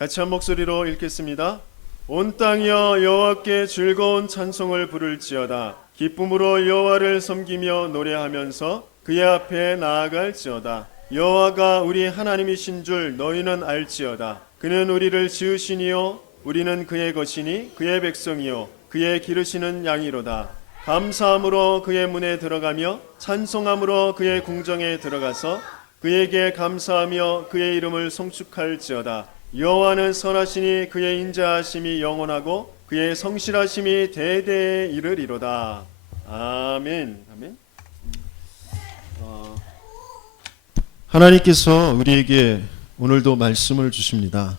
같이 한 목소리로 읽겠습니다. 온 땅이여 여호와께 즐거운 찬송을 부를지어다. 기쁨으로 여호와를 섬기며 노래하면서 그의 앞에 나아갈지어다. 여호와가 우리 하나님이신 줄 너희는 알지어다. 그는 우리를 지으시니요 우리는 그의 것이니 그의 백성이요 그의 기르시는 양이로다. 감사함으로 그의 문에 들어가며 찬송함으로 그의 궁정에 들어가서 그에게 감사하며 그의 이름을 송축할지어다. 여호와는 선하시니 그의 인자하심이 영원하고 그의 성실하심이 대대에 이르리로다. 아멘. 아멘. 하나님께서 우리에게 오늘도 말씀을 주십니다.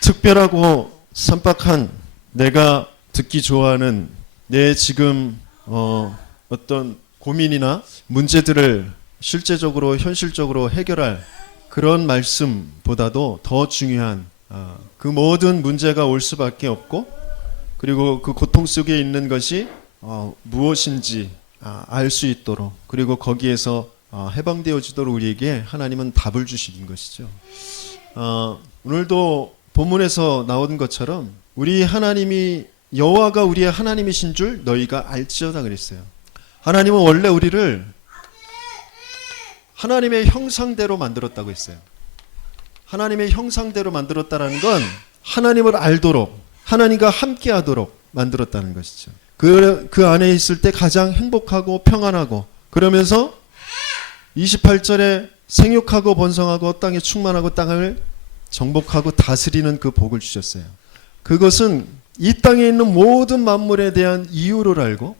특별하고 선박한 내가 듣기 좋아하는 내 지금 어떤 고민이나 문제들을 실제적으로 현실적으로 해결할 그런 말씀보다도 더 중요한 그 모든 문제가 올 수밖에 없고 그리고 그 고통 속에 있는 것이 무엇인지 알 수 있도록 그리고 거기에서 해방되어지도록 우리에게 하나님은 답을 주시는 것이죠. 오늘도 본문에서 나온 것처럼 우리 하나님이 여호와가 우리의 하나님이신 줄 너희가 알지어다 그랬어요. 하나님은 원래 우리를 하나님의 형상대로 만들었다고 했어요. 하나님의 형상대로 만들었다는 건 하나님을 알도록 하나님과 함께하도록 만들었다는 것이죠. 그 안에 있을 때 가장 행복하고 평안하고 그러면서 28절에 생육하고 번성하고 땅에 충만하고 땅을 정복하고 다스리는 그 복을 주셨어요. 그것은 이 땅에 있는 모든 만물에 대한 이유를 알고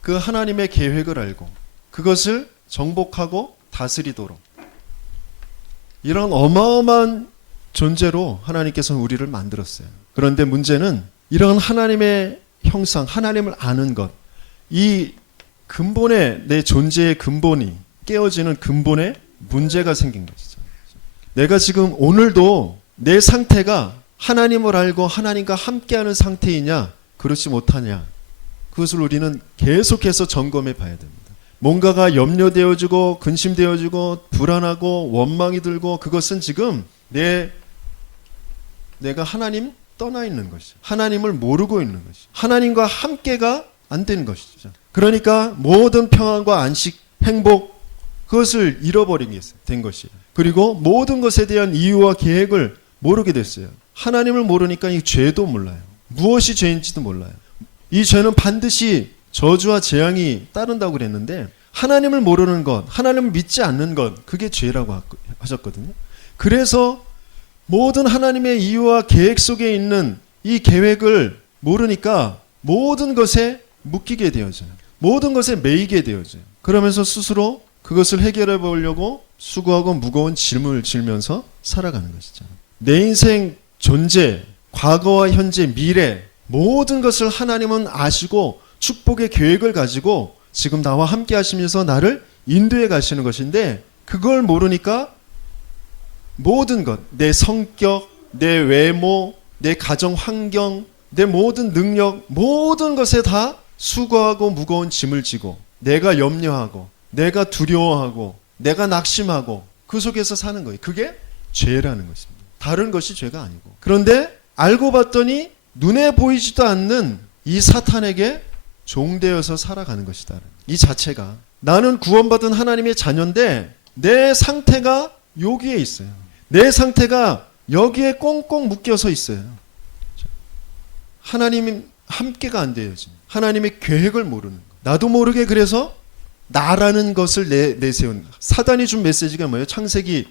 그 하나님의 계획을 알고 그것을 정복하고 다스리도록 이런 어마어마한 존재로 하나님께서는 우리를 만들었어요. 그런데 문제는 이런 하나님의 형상, 하나님을 아는 것, 이 근본의 내 존재의 근본이 깨어지는 근본에 문제가 생긴 것이죠. 내가 지금 오늘도 내 상태가 하나님을 알고 하나님과 함께하는 상태이냐 그렇지 못하냐 그것을 우리는 계속해서 점검해 봐야 됩니다. 뭔가가 염려되어지고 근심되어지고 불안하고 원망이 들고 그것은 지금 내가 하나님 떠나 있는 것이죠. 하나님을 모르고 있는 것이죠. 하나님과 함께가 안 되는 것이죠. 그러니까 모든 평안과 안식, 행복 그것을 잃어버리게 된 것이에요. 그리고 모든 것에 대한 이유와 계획을 모르게 됐어요. 하나님을 모르니까 이 죄도 몰라요. 무엇이 죄인지도 몰라요. 이 죄는 반드시 저주와 재앙이 따른다고 그랬는데 하나님을 모르는 것, 하나님을 믿지 않는 것 그게 죄라고 하셨거든요. 그래서 모든 하나님의 이유와 계획 속에 있는 이 계획을 모르니까 모든 것에 묶이게 되어져요. 모든 것에 매이게 되어져요. 그러면서 스스로 그것을 해결해 보려고 수고하고 무거운 짐을 지면서 살아가는 것이죠. 내 인생 존재, 과거와 현재, 미래 모든 것을 하나님은 아시고 축복의 계획을 가지고 지금 나와 함께 하시면서 나를 인도해 가시는 것인데 그걸 모르니까 모든 것, 내 성격, 내 외모, 내 가정 환경, 내 모든 능력, 모든 것에 다 수고하고 무거운 짐을 지고 내가 염려하고 내가 두려워하고 내가 낙심하고 그 속에서 사는 거예요. 그게 죄라는 것입니다. 다른 것이 죄가 아니고. 그런데 알고 봤더니 눈에 보이지도 않는 이 사탄에게 종되어서 살아가는 것이다. 이 자체가 나는 구원받은 하나님의 자녀인데 내 상태가 여기에 있어요. 내 상태가 여기에 꽁꽁 묶여서 있어요. 하나님 함께가 안 돼요. 지금. 하나님의 계획을 모르는 거. 나도 모르게 그래서 나라는 것을 내세운 사단이 준 메시지가 뭐예요? 창세기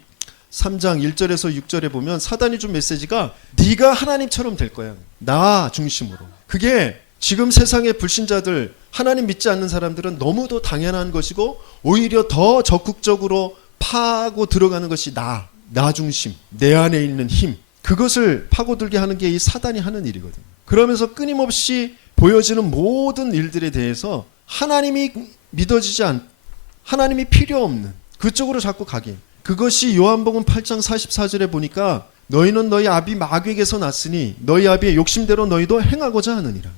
3장 1절에서 6절에 보면 사단이 준 메시지가 네가 하나님처럼 될 거야. 나 중심으로. 그게 지금 세상의 불신자들 하나님 믿지 않는 사람들은 너무도 당연한 것이고 오히려 더 적극적으로 파고 들어가는 것이 나 중심, 내 안에 있는 힘 그것을 파고들게 하는 게 이 사단이 하는 일이거든요. 그러면서 끊임없이 보여지는 모든 일들에 대해서 하나님이 믿어지지 하나님이 필요 없는 그쪽으로 자꾸 가게. 그것이 요한복음 8장 44절에 보니까 너희는 너희 아비 마귀에게서 났으니 너희 아비의 욕심대로 너희도 행하고자 하느니라.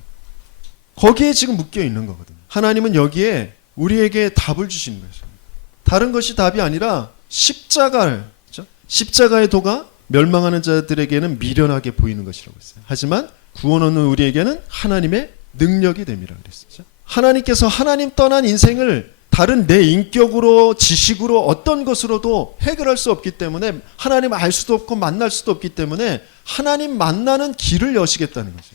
거기에 지금 묶여 있는 거거든요. 하나님은 여기에 우리에게 답을 주시는 거죠. 다른 것이 답이 아니라 십자가를 십자가의 도가 멸망하는 자들에게는 미련하게 보이는 것이라고 했어요. 하지만 구원 얻는 우리에게는 하나님의 능력이 됨이라 그랬었죠. 하나님께서 하나님 떠난 인생을 다른 내 인격으로 지식으로 어떤 것으로도 해결할 수 없기 때문에 하나님 알 수도 없고 만날 수도 없기 때문에 하나님 만나는 길을 여시겠다는 거죠.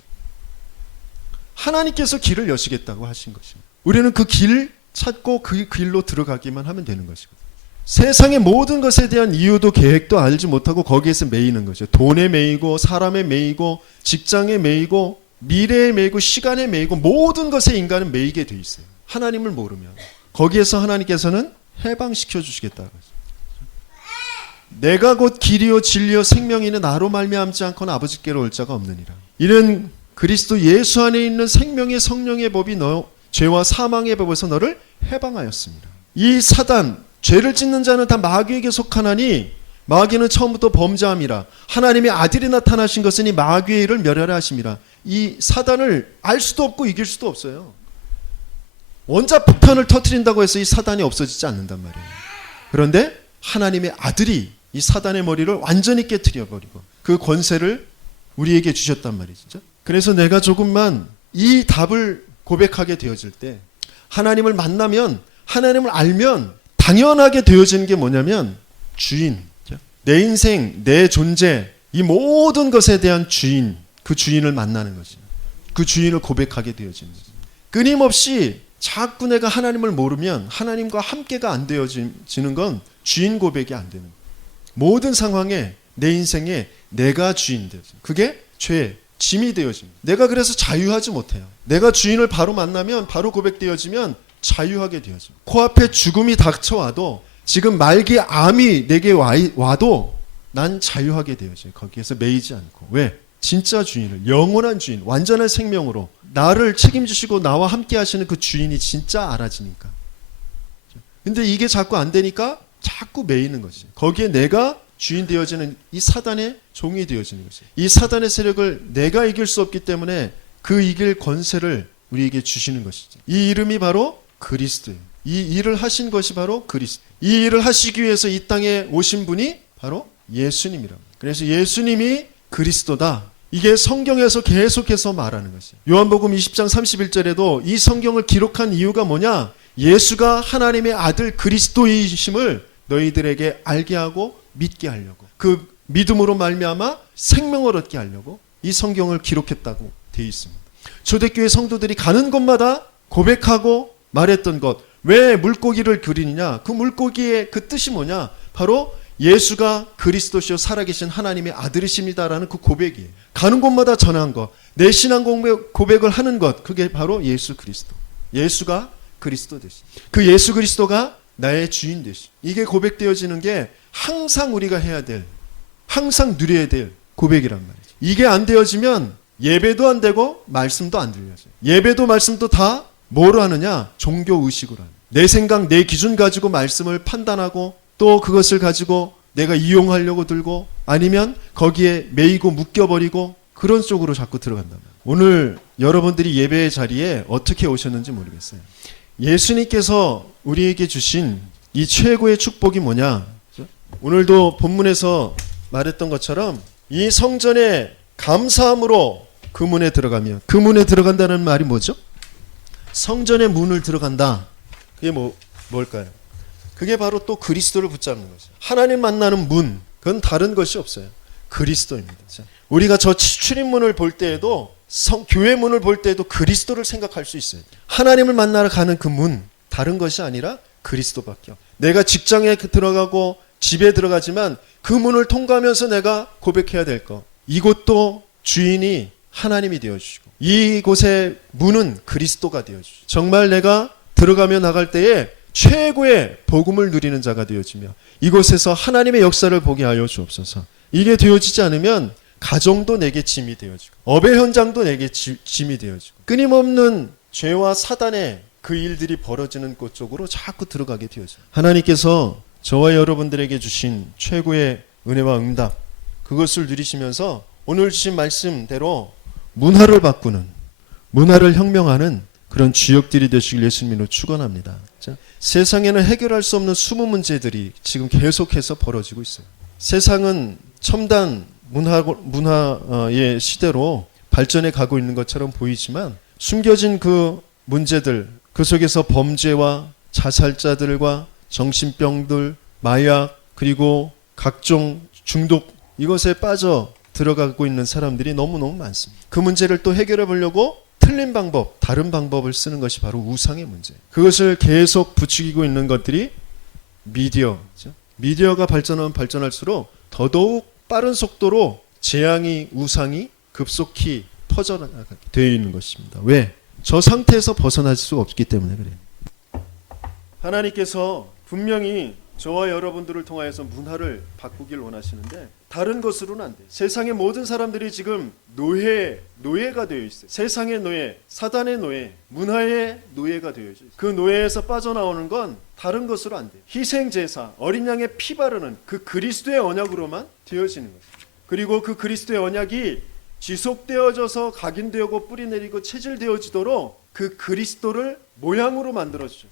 하나님께서 길을 여시겠다고 하신 것입니다. 우리는 그 길을 찾고 그 길로 들어가기만 하면 되는 것이거든요. 세상의 모든 것에 대한 이유도 계획도 알지 못하고 거기에서 매이는 거죠. 돈에 매이고 사람에 매이고 직장에 매이고 미래에 매이고 시간에 매이고 모든 것에 인간은 매이게 돼 있어요. 하나님을 모르면. 거기에서 하나님께서는 해방시켜 주시겠다고 하죠. 내가 곧 길이요 진리요 생명이니 나로 말미암지 않고는 아버지께로 올 자가 없느니라. 이는 그리스도 예수 안에 있는 생명의 성령의 법이 너 죄와 사망의 법에서 너를 해방하였습니다. 이 사단 죄를 짓는 자는 다 마귀에게 속하나니 마귀는 처음부터 범죄함이라. 하나님의 아들이 나타나신 것은 이 마귀의 일을 멸하려 하심이라. 이 사단을 알 수도 없고 이길 수도 없어요. 원자폭탄을 터뜨린다고 해서 이 사단이 없어지지 않는단 말이에요. 그런데 하나님의 아들이 이 사단의 머리를 완전히 깨트려버리고 그 권세를 우리에게 주셨단 말이죠. 그래서 내가 조금만 이 답을 고백하게 되어질 때 하나님을 만나면 하나님을 알면 당연하게 되어지는 게 뭐냐면 주인, 내 인생, 내 존재, 이 모든 것에 대한 주인, 그 주인을 만나는 거죠. 그 주인을 고백하게 되어지는 거죠. 끊임없이 자꾸 내가 하나님을 모르면 하나님과 함께가 안 되어지는 건 주인 고백이 안 되는 거예요. 모든 상황에 내 인생에 내가 주인 되어지는 그게 죄, 짐이 되어집니다. 내가 그래서 자유하지 못해요. 내가 주인을 바로 만나면 바로 고백되어지면 자유하게 되어집니다. 코앞에 죽음이 닥쳐와도 지금 말기 암이 내게 와도 난 자유하게 되어져요. 거기에서 매이지 않고. 왜? 진짜 주인을, 영원한 주인, 완전한 생명으로 나를 책임지시고 나와 함께 하시는 그 주인이 진짜 알아지니까. 근데 이게 자꾸 안 되니까 자꾸 매이는 거지. 거기에 내가 주인 되어지는 이 사단의 종이 되어지는 거지. 이 사단의 세력을 내가 이길 수 없기 때문에 그 이길 권세를 우리에게 주시는 것이죠. 이 이름이 바로 그리스도예요. 이 일을 하신 것이 바로 그리스도. 이 일을 하시기 위해서 이 땅에 오신 분이 바로 예수님이라고. 그래서 예수님이 그리스도다. 이게 성경에서 계속해서 말하는 것이에요. 요한복음 20장 31절에도 이 성경을 기록한 이유가 뭐냐? 예수가 하나님의 아들 그리스도이심을 너희들에게 알게 하고 믿게 하려고. 그 믿음으로 말미암아 생명을 얻게 하려고 이 성경을 기록했다고 되어 있습니다. 초대교회 성도들이 가는 곳마다 고백하고 말했던 것. 왜 물고기를 그리느냐? 그 물고기의 그 뜻이 뭐냐? 바로 예수가 그리스도시요 살아계신 하나님의 아들이십니다라는 그 고백이에요. 가는 곳마다 전한 것, 내 신앙 고백을 하는 것, 그게 바로 예수 그리스도. 예수가 그리스도 되시. 그 예수 그리스도가 나의 주인 되시. 이게 고백되어지는 게 항상 우리가 해야 될, 항상 누려야 될 고백이란 말이죠. 이게 안 되어지면 예배도 안 되고 말씀도 안 들려져요. 예배도 말씀도 다 뭐로 하느냐? 종교 의식으로 하는. 내 생각, 내 기준 가지고 말씀을 판단하고 또 그것을 가지고 내가 이용하려고 들고 아니면 거기에 매이고 묶여버리고 그런 쪽으로 자꾸 들어간단 말이에요. 오늘 여러분들이 예배의 자리에 어떻게 오셨는지 모르겠어요. 예수님께서 우리에게 주신 이 최고의 축복이 뭐냐? 오늘도 본문에서 말했던 것처럼 이 성전에 감사함으로 그 문에 들어가면, 그 문에 들어간다는 말이 뭐죠? 성전의 문을 들어간다. 그게 뭘까요? 그게 바로 또 그리스도를 붙잡는 거죠. 하나님 만나는 문, 그건 다른 것이 없어요. 그리스도입니다. 우리가 저 출입문을 볼 때에도 교회 문을 볼 때에도 그리스도를 생각할 수 있어요. 하나님을 만나러 가는 그 문, 다른 것이 아니라 그리스도밖에 없어요. 내가 직장에 들어가고 집에 들어가지만 그 문을 통과하면서 내가 고백해야 될 것. 이곳도 주인이 하나님이 되어주시고 이곳의 문은 그리스도가 되어주시고 정말 내가 들어가며 나갈 때에 최고의 복음을 누리는 자가 되어지며 이곳에서 하나님의 역사를 보게 하여 주옵소서. 이게 되어지지 않으면 가정도 내게 짐이 되어지고 업의 현장도 내게 짐이 되어지고 끊임없는 죄와 사단의 그 일들이 벌어지는 곳 쪽으로 자꾸 들어가게 되어져요. 하나님께서 저와 여러분들에게 주신 최고의 은혜와 응답, 그것을 누리시면서 오늘 주신 말씀대로 문화를 바꾸는, 문화를 혁명하는 그런 주역들이 되시길 예수님으로 축원합니다. 세상에는 해결할 수 없는 수많은 문제들이 지금 계속해서 벌어지고 있어요. 세상은 첨단 문화의 시대로 발전해 가고 있는 것처럼 보이지만 숨겨진 그 문제들, 그 속에서 범죄와 자살자들과 정신병들, 마약, 그리고 각종 중독, 이것에 빠져 들어가고 있는 사람들이 너무너무 많습니다. 그 문제를 또 해결해 보려고 틀린 방법, 다른 방법을 쓰는 것이 바로 우상의 문제. 그것을 계속 부추기고 있는 것들이 미디어죠. 미디어가 발전하면 발전할수록 더더욱 빠른 속도로 재앙이, 우상이 급속히 퍼져나가게 되어 있는 것입니다. 왜? 저 상태에서 벗어날 수 없기 때문에 그래요. 하나님께서 분명히 저와 여러분들을 통하여서 문화를 바꾸길 원하시는데 다른 것으로는 안 돼요. 세상의 모든 사람들이 지금 노예가 되어 있어요. 세상의 노예, 사단의 노예, 문화의 노예가 되어 있어요. 그 노예에서 빠져나오는 건 다른 것으로 안 돼요. 희생제사, 어린 양의 피 바르는 그 그리스도의 언약으로만 되어지는 거예요. 그리고 그 그리스도의 언약이 지속되어져서 각인되고 뿌리내리고 체질되어지도록 그 그리스도를 모양으로 만들어주죠.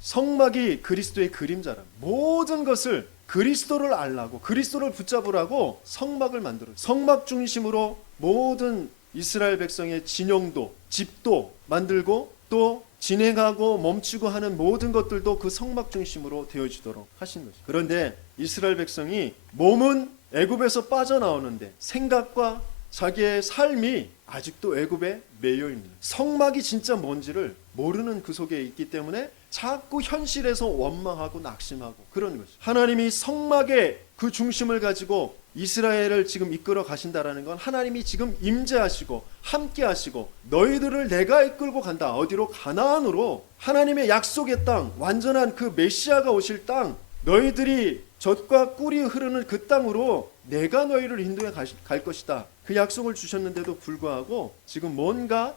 성막이 그리스도의 그림자라. 모든 것을 그리스도를 알라고, 그리스도를 붙잡으라고 성막을 만들어요. 성막 중심으로 모든 이스라엘 백성의 진영도, 집도 만들고 또 진행하고 멈추고 하는 모든 것들도 그 성막 중심으로 되어지도록 하신 거죠. 그런데 이스라엘 백성이 몸은 애굽에서 빠져나오는데 생각과 자기의 삶이 아직도 애굽에 매여 있는, 성막이 진짜 뭔지를 모르는 그 속에 있기 때문에 자꾸 현실에서 원망하고 낙심하고 그런 거죠. 하나님이 성막의 그 중심을 가지고 이스라엘을 지금 이끌어 가신다라는 건 하나님이 지금 임재하시고 함께 하시고 너희들을 내가 이끌고 간다. 어디로? 가나안으로. 하나님의 약속의 땅, 완전한 그 메시아가 오실 땅, 너희들이 젖과 꿀이 흐르는 그 땅으로 내가 너희를 인도해 갈 것이다. 그 약속을 주셨는데도 불구하고 지금 뭔가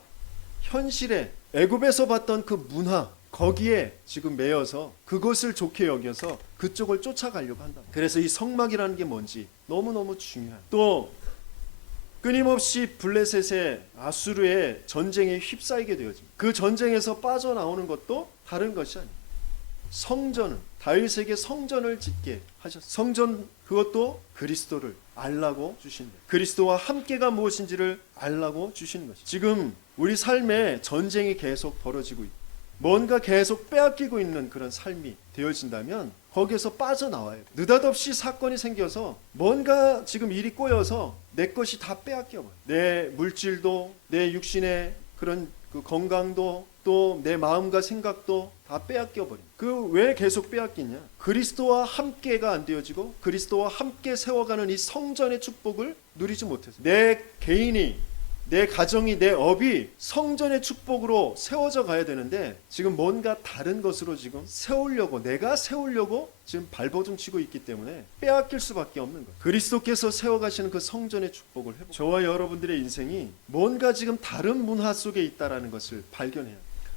현실에 애굽에서 봤던 그 문화, 거기에 지금 매여서 그것을 좋게 여겨서 그쪽을 쫓아가려고 한다. 그래서 이 성막이라는 게 뭔지 너무너무 중요해요. 또 끊임없이 블레셋의 아수르의 전쟁에 휩싸이게 되어집니다. 그 전쟁에서 빠져나오는 것도 다른 것이 아니에요. 성전은 다윗에게 성전을 짓게 하셨어요. 성전, 그것도 그리스도를 알라고 주신 거예요. 그리스도와 함께가 무엇인지를 알라고 주신 것이죠. 지금 우리 삶에 전쟁이 계속 벌어지고 있고 뭔가 계속 빼앗기고 있는 그런 삶이 되어진다면 거기에서 빠져나와야 돼요. 느닷없이 사건이 생겨서 뭔가 지금 일이 꼬여서 내 것이 다 빼앗겨버려요. 내 물질도, 내 육신의 그런 그 건강도, 또 내 마음과 생각도 다 빼앗겨버린. 그 왜 계속 빼앗기냐? 그리스도와 함께가 안 되어지고 그리스도와 함께 세워가는 이 성전의 축복을 누리지 못해서 내 개인이, 내 가정이, 내 업이 성전의 축복으로 세워져 가야 되는데 지금 뭔가 다른 것으로 지금 세우려고, 내가 세우려고 지금 발버둥 치고 있기 때문에 빼앗길 수밖에 없는 거예요. 그리스도께서 세워가시는 그 성전의 축복을 회복. 저와 여러분들의 인생이 뭔가 지금 다른 문화 속에 있다라는 것을 발견해요.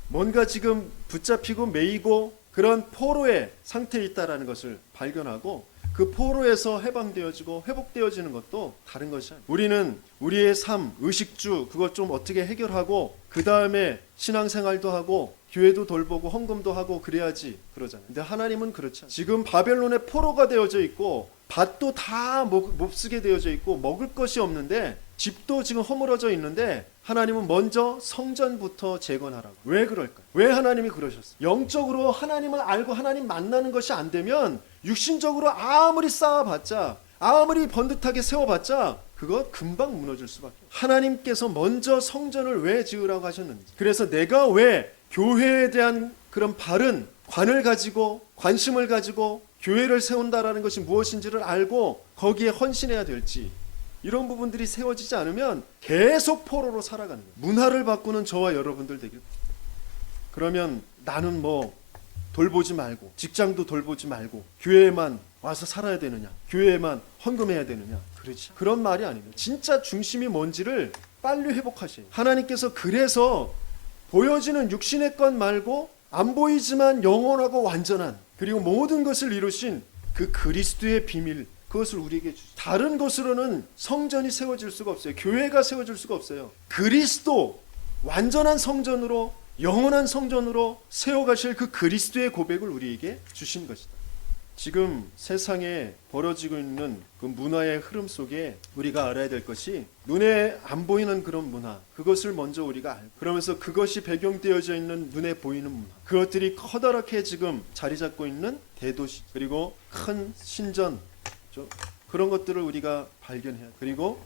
뭔가 지금 붙잡히고 매이고 그런 포로의 상태에 있다라는 것을 발견하고 그 포로에서 해방되어지고 회복되어지는 것도 다른 것이 아니에요. 우리는 우리의 삶, 의식주 그것 좀 어떻게 해결하고 그 다음에 신앙생활도 하고 교회도 돌보고 헌금도 하고 그래야지 그러잖아요. 근데 하나님은 그렇지 않아요. 지금 바벨론의 포로가 되어져 있고 밭도 다 몹쓰게 되어져 있고 먹을 것이 없는데 집도 지금 허물어져 있는데 하나님은 먼저 성전부터 재건하라고. 왜 그럴까요? 왜 하나님이 그러셨어요? 영적으로 하나님을 알고 하나님 만나는 것이 안 되면 육신적으로 아무리 쌓아봤자, 아무리 번듯하게 세워봤자 그거 금방 무너질 수밖에 없어요. 하나님께서 먼저 성전을 왜 지으라고 하셨는지, 그래서 내가 왜 교회에 대한 그런 바른 관을 가지고 관심을 가지고 교회를 세운다라는 것이 무엇인지를 알고 거기에 헌신해야 될지, 이런 부분들이 세워지지 않으면 계속 포로로 살아가는 거예요. 문화를 바꾸는 저와 여러분들 되길. 그러면 나는 뭐 돌보지 말고 직장도 돌보지 말고 교회에만 와서 살아야 되느냐, 교회에만 헌금해야 되느냐, 그렇지, 그런 말이 아닙니다. 진짜 중심이 뭔지를 빨리 회복하셔야 해요. 하나님께서 그래서 보여지는 육신의 것 말고 안 보이지만 영원하고 완전한, 그리고 모든 것을 이루신 그 그리스도의 비밀, 그것을 우리에게 주시죠. 다른 것으로는 성전이 세워질 수가 없어요. 교회가 세워질 수가 없어요. 그리스도, 완전한 성전으로, 영원한 성전으로 세워가실 그 그리스도의 고백을 우리에게 주신 것이다. 지금 세상에 벌어지고 있는 그 문화의 흐름 속에 우리가 알아야 될 것이 눈에 안 보이는 그런 문화, 그것을 먼저 우리가 알고, 그러면서 그것이 배경되어져 있는 눈에 보이는 문화, 그것들이 커다랗게 지금 자리 잡고 있는 대도시, 그리고 큰 신전, 그런 것들을 우리가 발견해야, 그리고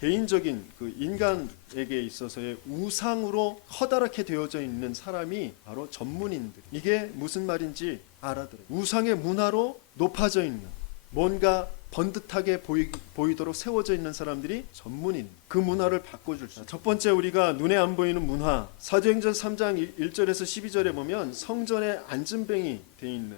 개인적인 그 인간에게 있어서의 우상으로 커다랗게 되어져 있는 사람이 바로 전문인들. 이게 무슨 말인지 알아들어요. 우상의 문화로 높아져 있는, 뭔가 번듯하게 보이도록 세워져 있는 사람들이 전문인. 그 문화를 바꿔줄 수 있어요. 첫 번째, 우리가 눈에 안 보이는 문화. 사도행전 3장 1절에서 12절에 보면 성전에 앉은뱅이 돼 있는,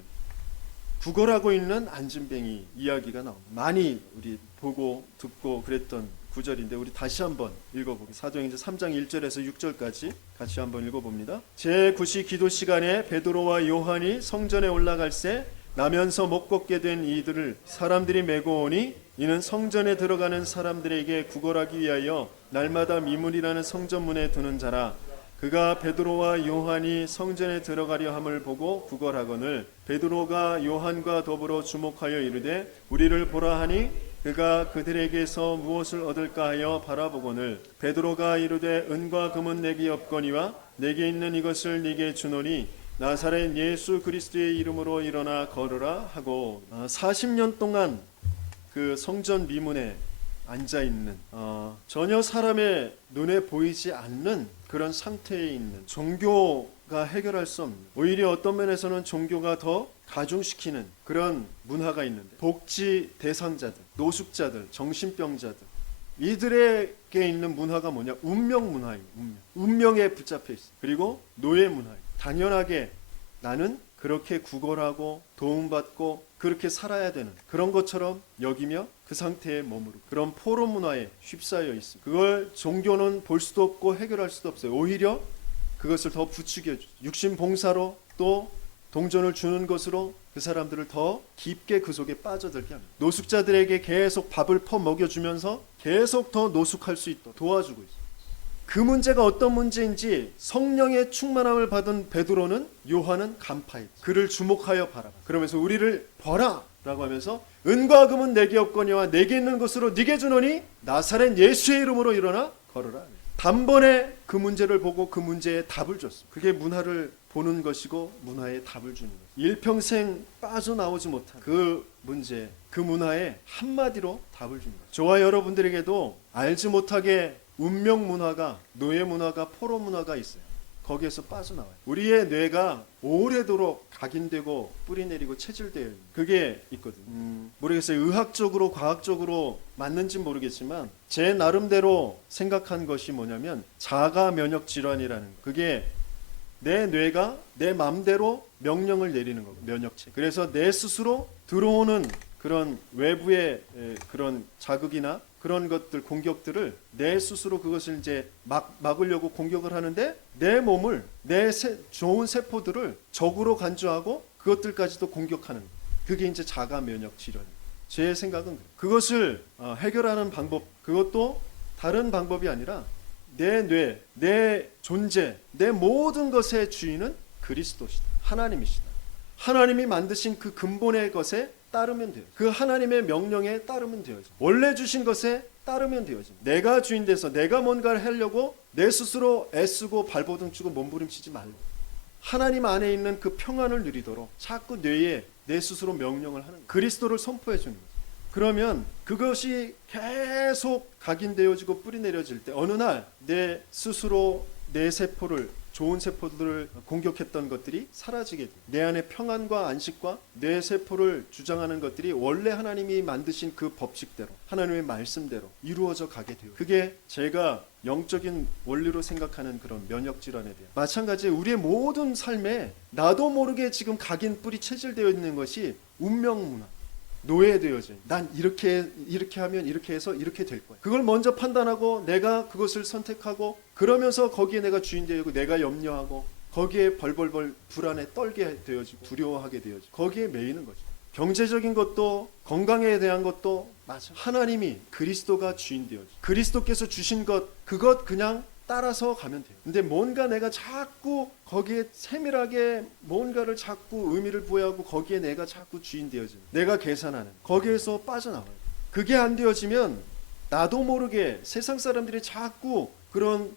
구걸하고 있는 앉은뱅이 이야기가 나옵니다. 많이 우리 보고 듣고 그랬던 구절인데 우리 다시 한번 읽어보겠습니다. 사도행전 3장 1절에서 6절까지 같이 한번 읽어봅니다. 제9시 기도 시간에 베드로와 요한이 성전에 올라갈새 나면서 못 걷게 된 이들을 사람들이 메고 오니 이는 성전에 들어가는 사람들에게 구걸하기 위하여 날마다 미문이라는 성전문에 두는 자라. 그가 베드로와 요한이 성전에 들어가려 함을 보고 구걸하거늘 베드로가 요한과 더불어 주목하여 이르되 우리를 보라 하니 그가 그들에게서 무엇을 얻을까 하여 바라보거늘 베드로가 이르되 은과 금은 내게 없거니와 내게 있는 이것을 네게 주노니 나사렛 예수 그리스도의 이름으로 일어나 걸으라 하고 40년 동안 그 성전 미문에 앉아있는 전혀 사람의 눈에 보이지 않는 그런 상태에 있는, 종교가 해결할 수 없는, 오히려 어떤 면에서는 종교가 더 가중시키는 그런 문화가 있는데, 복지 대상자들, 노숙자들, 정신병자들, 이들에게 있는 문화가 뭐냐? 운명 문화예요. 운명에 붙잡혀 있어. 그리고 노예 문화예요. 당연하게 나는 그렇게 구걸하고 도움받고 그렇게 살아야 되는 그런 것처럼 여기며 그 상태에 머무르고 그런 포로 문화에 휩싸여 있습니다. 그걸 종교는 볼 수도 없고 해결할 수도 없어요. 오히려 그것을 더 부추겨주죠. 육신 봉사로 또 동전을 주는 것으로 그 사람들을 더 깊게 그 속에 빠져들게 합니다. 노숙자들에게 계속 밥을 퍼먹여주면서 계속 더 노숙할 수 있도록 도와주고 있어요. 그 문제가 어떤 문제인지 성령의 충만함을 받은 베드로는 요한은 간파해 그를 주목하여 바라봐. 그러면서 우리를 봐라 라고 하면서 은과 금은 내게 없거니와 내게 있는 것으로 네게 주노니 나사렛 예수의 이름으로 일어나 걸으라. 단번에 그 문제를 보고 그 문제에 답을 줬어. 그게 문화를 보는 것이고 문화에 답을 주는 것. 일평생 빠져나오지 못한 그 문제, 그 문화에 한마디로 답을 준 것. 저와 여러분들에게도 알지 못하게 운명 문화가, 노예 문화가, 포로 문화가 있어요. 거기에서 빠져나와요. 우리의 뇌가 오래도록 각인되고 뿌리내리고 체질되어 있는 그게 있거든요. 모르겠어요. 의학적으로 과학적으로 맞는지 모르겠지만 제 나름대로 생각한 것이 뭐냐면 자가 면역 질환이라는 거. 그게 내 뇌가 내 마음대로 명령을 내리는 거고, 면역체. 그래서 내 스스로 들어오는 그런 외부의 그런 자극이나 그런 것들, 공격들을 내 스스로 그것을 이제 막으려고 공격을 하는데 내 몸을, 좋은 세포들을 적으로 간주하고 그것들까지도 공격하는, 그게 이제 자가 면역 질환이에요. 제 생각은 그래요. 그것을 해결하는 방법, 그것도 다른 방법이 아니라 내 뇌, 내 존재, 내 모든 것의 주인은 그리스도시다. 하나님이시다. 하나님이 만드신 그 근본의 것에 따르면 돼요. 그 하나님의 명령에 따르면 돼요. 원래 주신 것에 따르면 돼요. 내가 주인 돼서 내가 뭔가를 하려고 내 스스로 애쓰고 발버둥 치고 몸부림치지 말고 하나님 안에 있는 그 평안을 누리도록 자꾸 뇌에 내 스스로 명령을 하는 거예요. 그리스도를 선포해 주는 거예요. 그러면 그것이 계속 각인되어지고 뿌리내려질 때 어느 날 내 스스로 내 세포를, 좋은 세포들을 공격했던 것들이 사라지게 돼요. 내 안에 평안과 안식과 내 세포를 주장하는 것들이 원래 하나님이 만드신 그 법칙대로, 하나님의 말씀대로 이루어져 가게 돼요. 그게 제가 영적인 원리로 생각하는 그런 면역질환에 대한, 마찬가지로 우리의 모든 삶에 나도 모르게 지금 각인 뿌리 체질되어 있는 것이 운명문화, 노예되어져. 난 이렇게 하면 이렇게 해서 이렇게 될 거야. 그걸 먼저 판단하고 내가 그것을 선택하고 그러면서 거기에 내가 주인 되고 내가 염려하고 거기에 벌벌벌 불안에 떨게 되어지고 두려워하게 되어지고 거기에 매이는 거죠. 경제적인 것도 건강에 대한 것도 맞아. 하나님이 그리스도가 주인 되어지. 그리스도께서 주신 것, 그것 그냥 따라서 가면 돼요. 근데 뭔가 내가 자꾸 거기에 세밀하게 뭔가를 자꾸 의미를 부여하고 거기에 내가 자꾸 주인 되어지는, 내가 계산하는, 거기에서 빠져나와요. 그게 안 되어지면 나도 모르게 세상 사람들이 자꾸 그런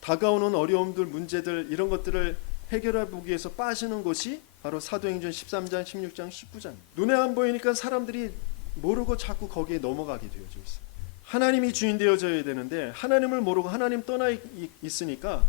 다가오는 어려움들, 문제들 이런 것들을 해결해 보기 위해서 빠지는 것이 바로 사도행전 13장, 16장, 19장. 눈에 안 보이니까 사람들이 모르고 자꾸 거기에 넘어가게 되어져 있어요. 하나님이 주인 되어져야 되는데 하나님을 모르고 하나님 떠나 있으니까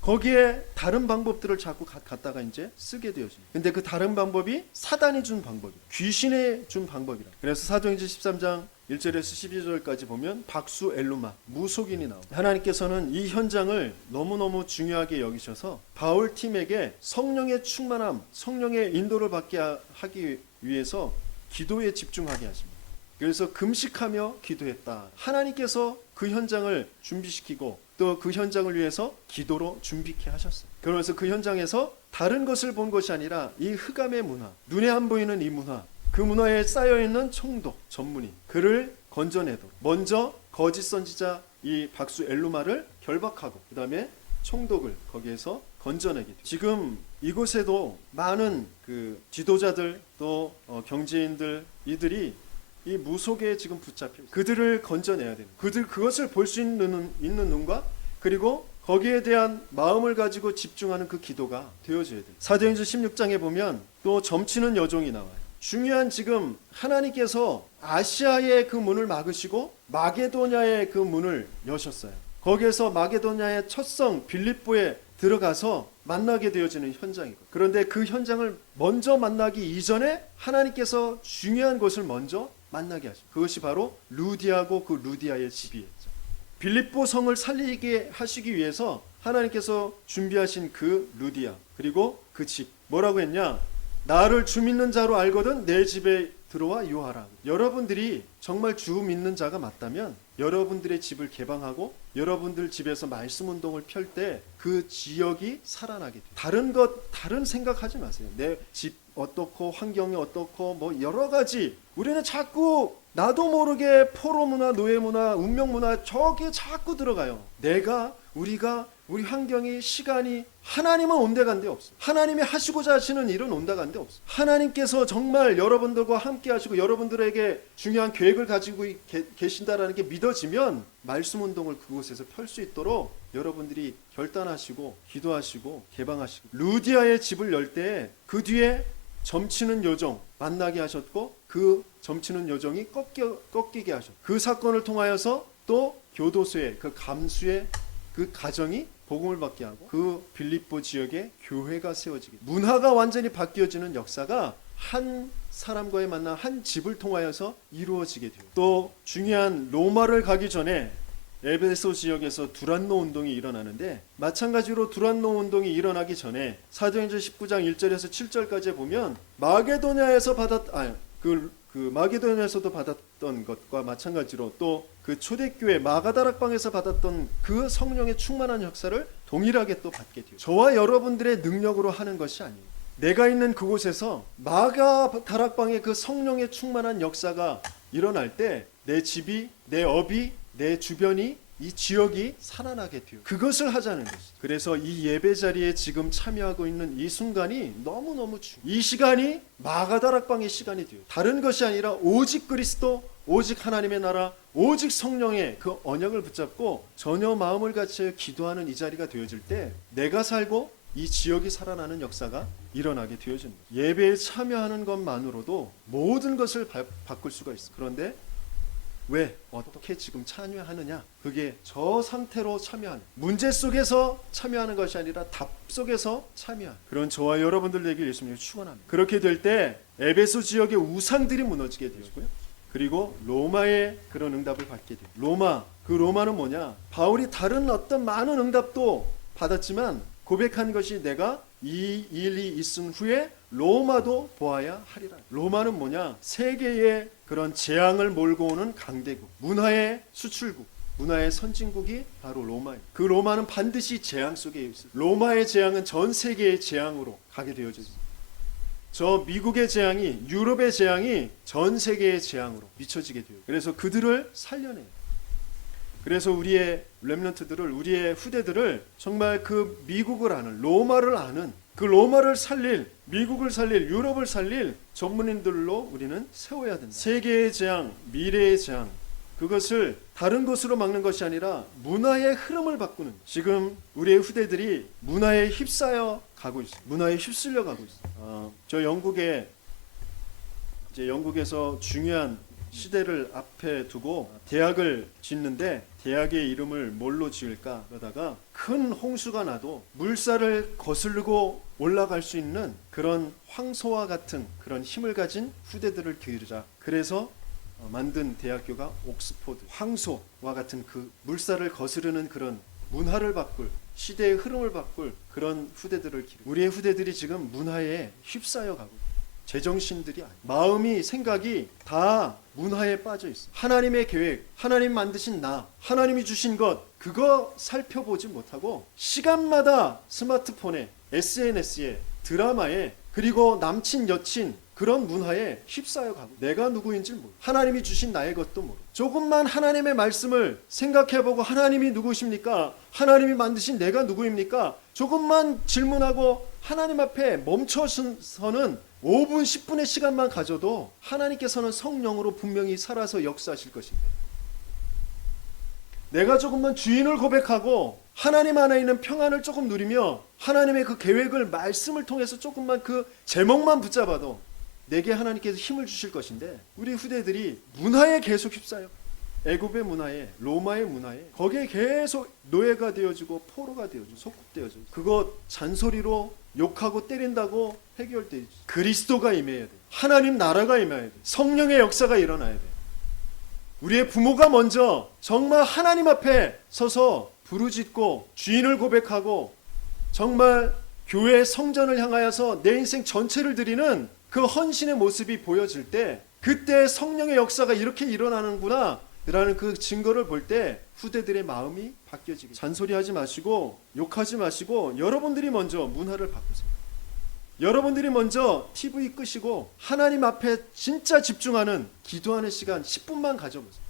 거기에 다른 방법들을 자꾸 갖다가 이제 쓰게 되어져요. 근데 그 다른 방법이 사단이 준 방법이에요. 귀신이 준 방법이라. 그래서 사도행전 13장 1절에서 12절까지 보면 박수 엘루마, 무속인이 나옵니다. 하나님께서는 이 현장을 너무너무 중요하게 여기셔서 바울 팀에게 성령의 충만함, 성령의 인도를 받게 하기 위해서 기도에 집중하게 하십니다. 그래서 금식하며 기도했다. 하나님께서 그 현장을 준비시키고 또 그 현장을 위해서 기도로 준비케 하셨어요. 그러면서 그 현장에서 다른 것을 본 것이 아니라 이 흑암의 문화, 눈에 안 보이는 이 문화, 그 문화에 쌓여있는 총독, 전문인, 그를 건져내도록 먼저 거짓 선지자 이 박수 엘루마를 결박하고 그 다음에 총독을 거기에서 건져내게 돼요. 지금 이곳에도 많은 그 지도자들 또 경제인들 이들이 이 무속에 지금 붙잡혀 있어요. 그들을 건져내야 돼요. 그것을 볼 수 있는 눈과 그리고 거기에 대한 마음을 가지고 집중하는 그 기도가 되어져야 돼요. 사도행전 16장에 보면 또 점치는 여종이 나와요. 중요한 지금 하나님께서 아시아의 그 문을 막으시고 마게도냐의 그 문을 여셨어요. 거기에서 마게도냐의 첫 성 빌립보에 들어가서 만나게 되어지는 현장이고, 그런데 그 현장을 먼저 만나기 이전에 하나님께서 중요한 것을 먼저 만나게 하십니다. 그것이 바로 루디아고 그 루디아의 집이었죠. 빌립보 성을 살리게 하시기 위해서 하나님께서 준비하신 그 루디아 그리고 그 집, 뭐라고 했냐? 나를 주 믿는 자로 알거든 내 집에 들어와 유하라. 여러분들이 정말 주 믿는 자가 맞다면 여러분들의 집을 개방하고 여러분들 집에서 말씀 운동을 펼 때 그 지역이 살아나게 돼요. 다른 생각하지 마세요. 내 집 어떻고 환경이 어떻고 뭐 여러 가지, 우리는 자꾸 나도 모르게 포로 문화, 노예 문화, 운명 문화 저기에 자꾸 들어가요. 우리 환경이, 시간이, 하나님은 온데간데 없어요. 하나님이 하시고자 하시는 일은 온데간데 없어요. 하나님께서 정말 여러분들과 함께 하시고 여러분들에게 중요한 계획을 가지고 계신다라는 게 믿어지면 말씀 운동을 그곳에서 펼 수 있도록 여러분들이 결단하시고 기도하시고 개방하시고, 루디아의 집을 열 때 그 뒤에 점치는 요정 만나게 하셨고 그 점치는 요정이 꺾이게 하셨고, 그 사건을 통하여서 또 교도소의 그 감수의 그 가정이 복음을 받게 하고 그 빌립보 지역에 교회가 세워지게, 문화가 완전히 바뀌어지는 역사가 한 사람과의 만남, 한 집을 통하여서 이루어지게 돼요. 또 중요한 로마를 가기 전에 에베소 지역에서 두란노 운동이 일어나는데, 마찬가지로 두란노 운동이 일어나기 전에 사도행전 19장 1절에서 7절까지 보면 마게도냐에서 마게도냐에서도 받았던 것과 마찬가지로 또 그 초대교회 마가다락방에서 받았던 그 성령의 충만한 역사를 동일하게 또 받게 돼요. 저와 여러분들의 능력으로 하는 것이 아니에요. 내가 있는 그곳에서 마가다락방의 그 성령의 충만한 역사가 일어날 때 내 집이, 내 업이, 내 주변이, 이 지역이 살아나게 돼요. 그것을 하자는 것이죠. 그래서 이 예배 자리에 지금 참여하고 있는 이 순간이 너무너무 중요해요. 이 시간이 마가다락방의 시간이 돼요. 다른 것이 아니라 오직 그리스도, 오직 하나님의 나라, 오직 성령의 그 언약을 붙잡고 전혀 마음을 같이 기도하는 이 자리가 되어질 때 내가 살고 이 지역이 살아나는 역사가 일어나게 되어집니다. 예배에 참여하는 것만으로도 모든 것을 바꿀 수가 있어요. 그런데 왜 어떻게 지금 참여하느냐? 그게 저 상태로 참여하는, 문제 속에서 참여하는 것이 아니라 답 속에서 참여하는 그런 저와 여러분들 되길 예수님이 축원합니다. 그렇게 될 때 에베소 지역의 우상들이 무너지게 되고요. 그리고 로마의 그런 응답을 받게 돼요. 로마는 뭐냐? 바울이 다른 어떤 많은 응답도 받았지만 고백한 것이 내가 이 일이 있은 후에 로마도 보아야 하리라. 로마는 뭐냐? 세계의 그런 재앙을 몰고 오는 강대국, 문화의 수출국, 문화의 선진국이 바로 로마예요. 그 로마는 반드시 재앙 속에 있어요. 로마의 재앙은 전 세계의 재앙으로 가게 되어져 있어요. 저 미국의 재앙이, 유럽의 재앙이 전 세계의 재앙으로 미쳐지게 돼요. 그래서 그들을 살려내요. 그래서 우리의 렘넌트들을, 우리의 후대들을 정말 그 미국을 아는, 로마를 아는, 그 로마를 살릴, 미국을 살릴, 유럽을 살릴 전문인들로 우리는 세워야 된다. 세계의 재앙, 미래의 재앙, 그것을 다른 것으로 막는 것이 아니라 문화의 흐름을 바꾸는. 지금 우리의 후대들이 문화에 휩싸여 가고 있어요. 문화에 휩쓸려 가고 있어요. 저 영국에서 중요한 시대를 앞에 두고 대학을 짓는데 대학의 이름을 뭘로 지을까 그러다가 큰 홍수가 나도 물살을 거스르고 올라갈 수 있는 그런 황소와 같은 그런 힘을 가진 후대들을 기르자. 그래서 만든 대학교가 옥스포드. 황소와 같은 그 물살을 거스르는 그런 문화를 바꿀, 시대의 흐름을 바꿀 그런 후대들을 기르고, 우리의 후대들이 지금 문화에 휩싸여 가고 제정신들이 아니에요. 마음이, 생각이 다 문화에 빠져 있어. 하나님의 계획, 하나님 만드신 나, 하나님이 주신 것, 그거 살펴보지 못하고 시간마다 스마트폰에, SNS에, 드라마에, 그리고 남친, 여친 그런 문화에 휩싸여 가고 내가 누구인지 모르고 하나님이 주신 나의 것도 모르고 조금만 하나님의 말씀을 생각해보고 하나님이 누구십니까? 하나님이 만드신 내가 누구입니까? 조금만 질문하고 하나님 앞에 멈춰서는 5분, 10분의 시간만 가져도 하나님께서는 성령으로 분명히 살아서 역사하실 것입니다. 내가 조금만 주인을 고백하고 하나님 안에 있는 평안을 조금 누리며 하나님의 그 계획을 말씀을 통해서 조금만 그 제목만 붙잡아도 내게 하나님께서 힘을 주실 것인데 우리 후대들이 문화에 계속 휩싸여. 애굽의 문화에, 로마의 문화에 거기에 계속 노예가 되어지고 포로가 되어지고 속국되어지고 그거 잔소리로 욕하고 때린다고 해결되지. 그리스도가 임해야 돼. 하나님 나라가 임해야 돼. 성령의 역사가 일어나야 돼. 우리의 부모가 먼저 정말 하나님 앞에 서서 부르짖고 주인을 고백하고 정말 교회 성전을 향하여서 내 인생 전체를 드리는 그 헌신의 모습이 보여질 때 그때 성령의 역사가 이렇게 일어나는구나 라는 그 증거를 볼 때 후대들의 마음이 바뀌어지게. 잔소리하지 마시고 욕하지 마시고 여러분들이 먼저 문화를 바꾸세요. 여러분들이 먼저 TV 끄시고 하나님 앞에 진짜 집중하는 기도하는 시간 10분만 가져보세요.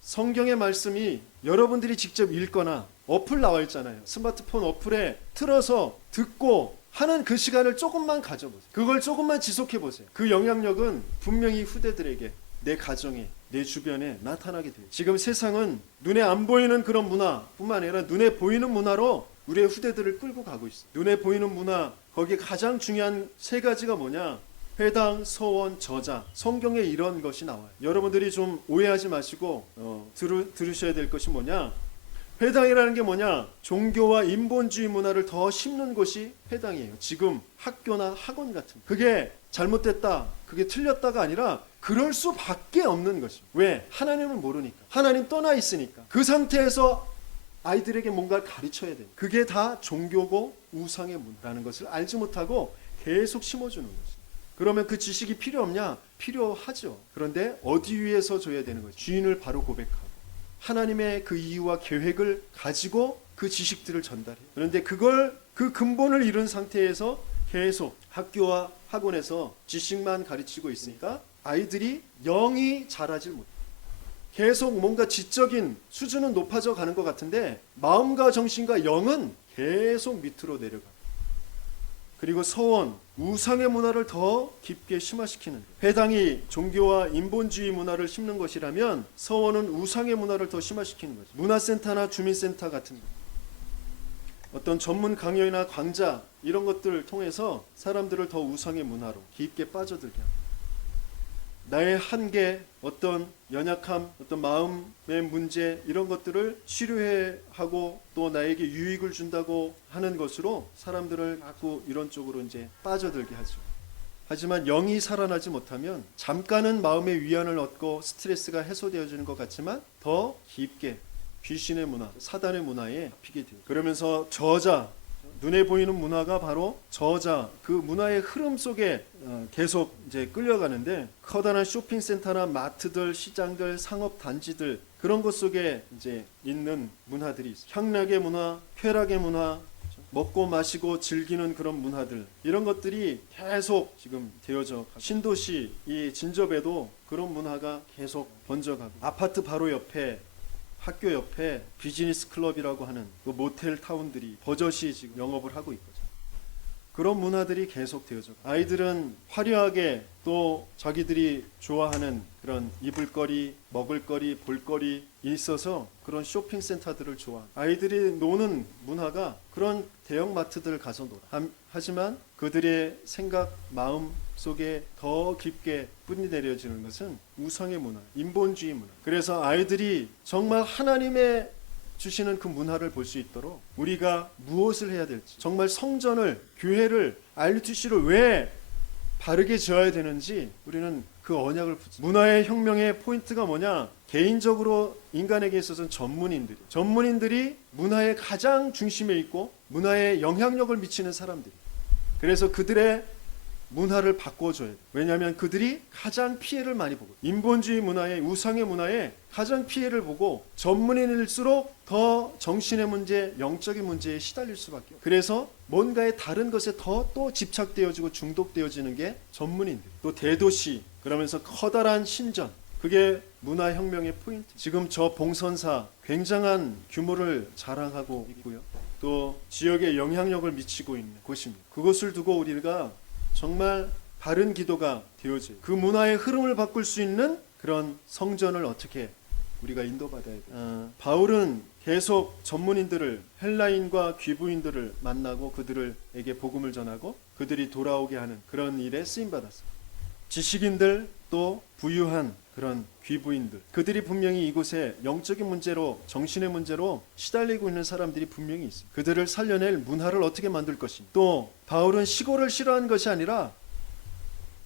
성경의 말씀이 여러분들이 직접 읽거나 어플 나와 있잖아요. 스마트폰 어플에 틀어서 듣고 하는 그 시간을 조금만 가져보세요. 그걸 조금만 지속해보세요. 그 영향력은 분명히 후대들에게, 내 가정에, 내 주변에 나타나게 돼요. 지금 세상은 눈에 안 보이는 그런 문화뿐만 아니라 눈에 보이는 문화로 우리의 후대들을 끌고 가고 있어요. 눈에 보이는 문화, 거기에 가장 중요한 세 가지가 뭐냐? 회당, 서원, 저자. 성경에 이런 것이 나와요. 여러분들이 좀 오해하지 마시고 들으셔야 될 것이 뭐냐? 회당이라는 게 뭐냐? 종교와 인본주의 문화를 더 심는 곳이 회당이에요. 지금 학교나 학원 같은. 그게 잘못됐다, 그게 틀렸다가 아니라 그럴 수밖에 없는 것이에요. 왜? 하나님을 모르니까. 하나님 떠나 있으니까. 그 상태에서 아이들에게 뭔가를 가르쳐야 돼요. 그게 다 종교고 우상의 문화라는 것을 알지 못하고 계속 심어주는 거죠. 그러면 그 지식이 필요 없냐? 필요하죠. 그런데 어디 위에서 줘야 되는 거죠? 주인을 바로 고백하고 하나님의 그 이유와 계획을 가지고 그 지식들을 전달해요. 그런데 그걸 그 근본을 잃은 상태에서 계속 학교와 학원에서 지식만 가르치고 있으니까 아이들이 영이 자라질 못해요. 계속 뭔가 지적인 수준은 높아져 가는 것 같은데 마음과 정신과 영은 계속 밑으로 내려가요. 그리고 서원, 우상의 문화를 더 깊게 심화시키는 거예요. 회당이 종교와 인본주의 문화를 심는 것이라면 서원은 우상의 문화를 더 심화시키는 거죠. 문화센터나 주민센터 같은 거. 어떤 전문 강연이나 강좌 이런 것들을 통해서 사람들을 더 우상의 문화로 깊게 빠져들게 합니다. 나의 한계, 어떤 연약함, 어떤 마음의 문제 이런 것들을 치료하고 또 나에게 유익을 준다고 하는 것으로 사람들을 자꾸 이런 쪽으로 이제 빠져들게 하죠. 하지만 영이 살아나지 못하면 잠깐은 마음의 위안을 얻고 스트레스가 해소되어지는 것 같지만 더 깊게 귀신의 문화, 사단의 문화에 잡히게 돼요. 그러면서 저자, 눈에 보이는 문화가 바로 저자, 그 문화의 흐름 속에 계속 이제 끌려가는데 커다란 쇼핑센터나 마트들, 시장들, 상업단지들 그런 것 속에 이제 있는 문화들이 있어요. 향락의 문화, 쾌락의 문화, 먹고 마시고 즐기는 그런 문화들 이런 것들이 계속 지금 되어져 가고 신도시 이 진접에도 그런 문화가 계속 번져가고 아파트 바로 옆에 학교 옆에 비즈니스 클럽이라고 하는 그 모텔 타운들이 버젓이 지금 영업을 하고 있거든요. 그런 문화들이 계속 되어져. 아이들은 화려하게 또 자기들이 좋아하는 그런 입을거리, 먹을거리, 볼거리 있어서 그런 쇼핑센터들을 좋아해. 아이들이 노는 문화가 그런 대형마트들 가서 놀아. 하지만 그들의 생각, 마음 속에 더 깊게 뿌리 내려지는 것은 우상의 문화, 인본주의 문화. 그래서 아이들이 정말 하나님의 주시는 그 문화를 볼 수 있도록 우리가 무엇을 해야 될지, 정말 성전을, 교회를, RUTC를 왜 바르게 지어야 되는지 우리는 그 언약을 붙여. 문화의 혁명의 포인트가 뭐냐? 개인적으로 인간에게 있어서는 전문인들이 문화의 가장 중심에 있고 문화에 영향력을 미치는 사람들이. 그래서 그들의 문화를 바꿔줘야 돼. 왜냐하면 그들이 가장 피해를 많이 보고, 인본주의 문화에, 우상의 문화에 가장 피해를 보고 전문인일수록 더 정신의 문제, 영적인 문제에 시달릴 수밖에 없어요. 그래서 뭔가의 다른 것에 더 또 집착되어지고 중독되어지는 게 전문인들. 또 대도시, 그러면서 커다란 신전, 그게 문화혁명의 포인트. 지금 저 봉선사 굉장한 규모를 자랑하고 있고요. 또 지역에 영향력을 미치고 있는 곳입니다. 그것을 두고 우리가 정말 바른 기도가 되어져요. 그 문화의 흐름을 바꿀 수 있는 그런 성전을 어떻게 우리가 인도받아야 돼요. 바울은 계속 전문인들을, 헬라인과 귀부인들을 만나고 그들에게 복음을 전하고 그들이 돌아오게 하는 그런 일에 쓰임받았어요. 지식인들, 또 부유한 그런 귀부인들, 그들이 분명히 이곳에 영적인 문제로, 정신의 문제로 시달리고 있는 사람들이 분명히 있어요. 그들을 살려낼 문화를 어떻게 만들 것인가. 또 바울은 시골을 싫어한 것이 아니라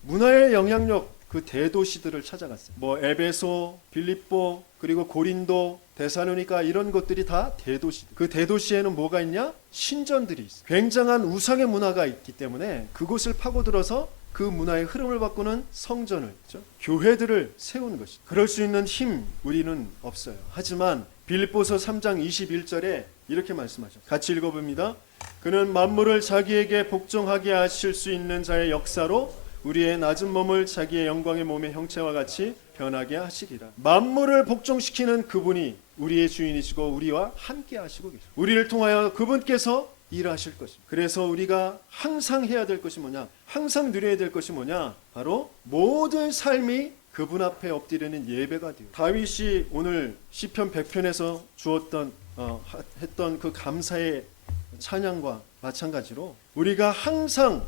문화의 영향력, 그 대도시들을 찾아갔어요. 뭐 에베소, 빌립보, 그리고 고린도, 데살로니가, 이런 것들이 다 대도시. 그 대도시에는 뭐가 있냐? 신전들이 있어요. 굉장한 우상의 문화가 있기 때문에 그곳을 파고들어서 그 문화의 흐름을 바꾸는 성전을, 그렇죠? 교회들을 세우는 것이. 그럴 수 있는 힘 우리는 없어요. 하지만 빌립보서 3장 21절에 이렇게 말씀하셨어요. 같이 읽어봅니다. 그는 만물을 자기에게 복종하게 하실 수 있는 자의 역사로 우리의 낮은 몸을 자기의 영광의 몸의 형체와 같이 변하게 하시리라. 만물을 복종시키는 그분이 우리의 주인이시고 우리와 함께 하시고 계십니다. 우리를 통하여 그분께서 일하실 것입니다. 그래서 우리가 항상 해야 될 것이 뭐냐? 항상 누려야 될 것이 뭐냐? 바로 모든 삶이 그분 앞에 엎드리는 예배가 돼요. 다윗이 오늘 시편 100편에서 했던 그 감사의 찬양과 마찬가지로 우리가 항상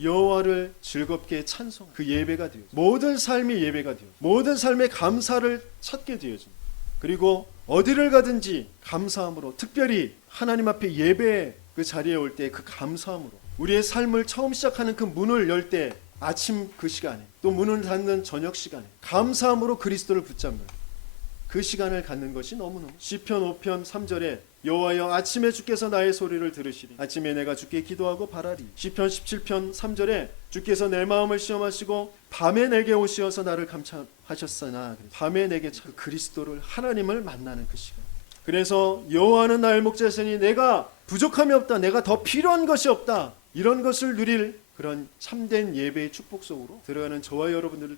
여호와를 즐겁게 찬송, 그 예배가 되어져. 모든 삶이 예배가 되어. 모든 삶의 감사를 찾게 되어져. 그리고 어디를 가든지 감사함으로, 특별히 하나님 앞에 예배 그 자리에 올 때 그 감사함으로, 우리의 삶을 처음 시작하는 그 문을 열 때 아침 그 시간에, 또 문을 닫는 저녁 시간에 감사함으로 그리스도를 붙잡는 그 시간을 갖는 것이 너무너무. 시편 5편 3절에 여호와여 아침에 주께서 나의 소리를 들으시리. 아침에 내가 주께 기도하고 바라리. 시편 17편 3절에 주께서 내 마음을 시험하시고 밤에 내게 오시어서 나를 감찰하셨으나. 밤에 내게 그리스도를, 하나님을 만나는 그 시간. 그래서 여호와는 나의 목자시니 내가 부족함이 없다, 내가 더 필요한 것이 없다, 이런 것을 누릴 그런 참된 예배의 축복 속으로 들어가는 저와 여러분들을,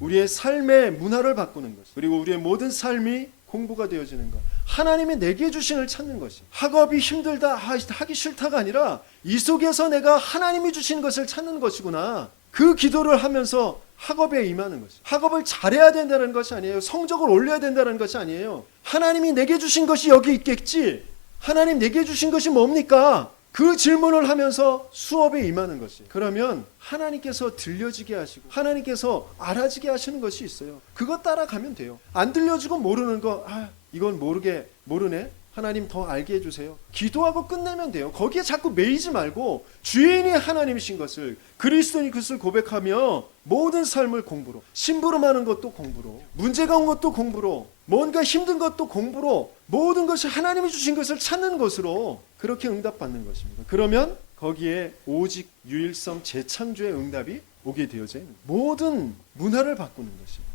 우리의 삶의 문화를 바꾸는 것, 그리고 우리의 모든 삶이 공부가 되어지는 것, 하나님이 내게 주신을 찾는 것이. 학업이 힘들다, 하기 싫다가 아니라 이 속에서 내가 하나님이 주신 것을 찾는 것이구나, 그 기도를 하면서 학업에 임하는 것이. 학업을 잘해야 된다는 것이 아니에요. 성적을 올려야 된다는 것이 아니에요. 하나님이 내게 주신 것이 여기 있겠지, 하나님 내게 주신 것이 뭡니까? 그 질문을 하면서 수업에 임하는 것이. 그러면 하나님께서 들려지게 하시고 하나님께서 알아지게 하시는 것이 있어요. 그거 따라가면 돼요. 안 들려지고 모르는 거, 이건 모르네, 하나님 더 알게 해주세요, 기도하고 끝내면 돼요. 거기에 자꾸 매이지 말고 주인이 하나님이신 것을, 그리스도인 것을 고백하며 모든 삶을 공부로, 심부름하는 것도 공부로, 문제가 온 것도 공부로, 뭔가 힘든 것도 공부로, 모든 것이 하나님이 주신 것을 찾는 것으로 그렇게 응답받는 것입니다. 그러면 거기에 오직 유일성 재창조의 응답이 오게 되어져 있는, 모든 문화를 바꾸는 것입니다.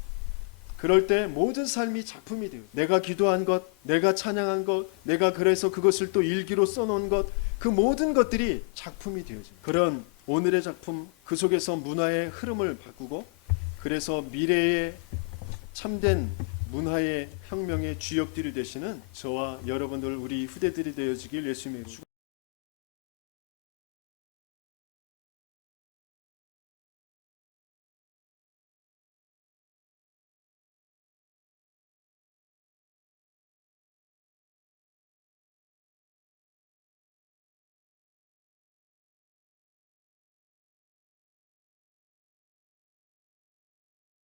그럴 때 모든 삶이 작품이 돼요. 내가 기도한 것, 내가 찬양한 것, 내가 그래서 그것을 또 일기로 써놓은 것, 그 모든 것들이 작품이 되어져요. 그런 오늘의 작품, 그 속에서 문화의 흐름을 바꾸고, 그래서 미래의 참된 문화의 혁명의 주역들이 되시는 저와 여러분들 우리 후대들이 되어지길 예수님의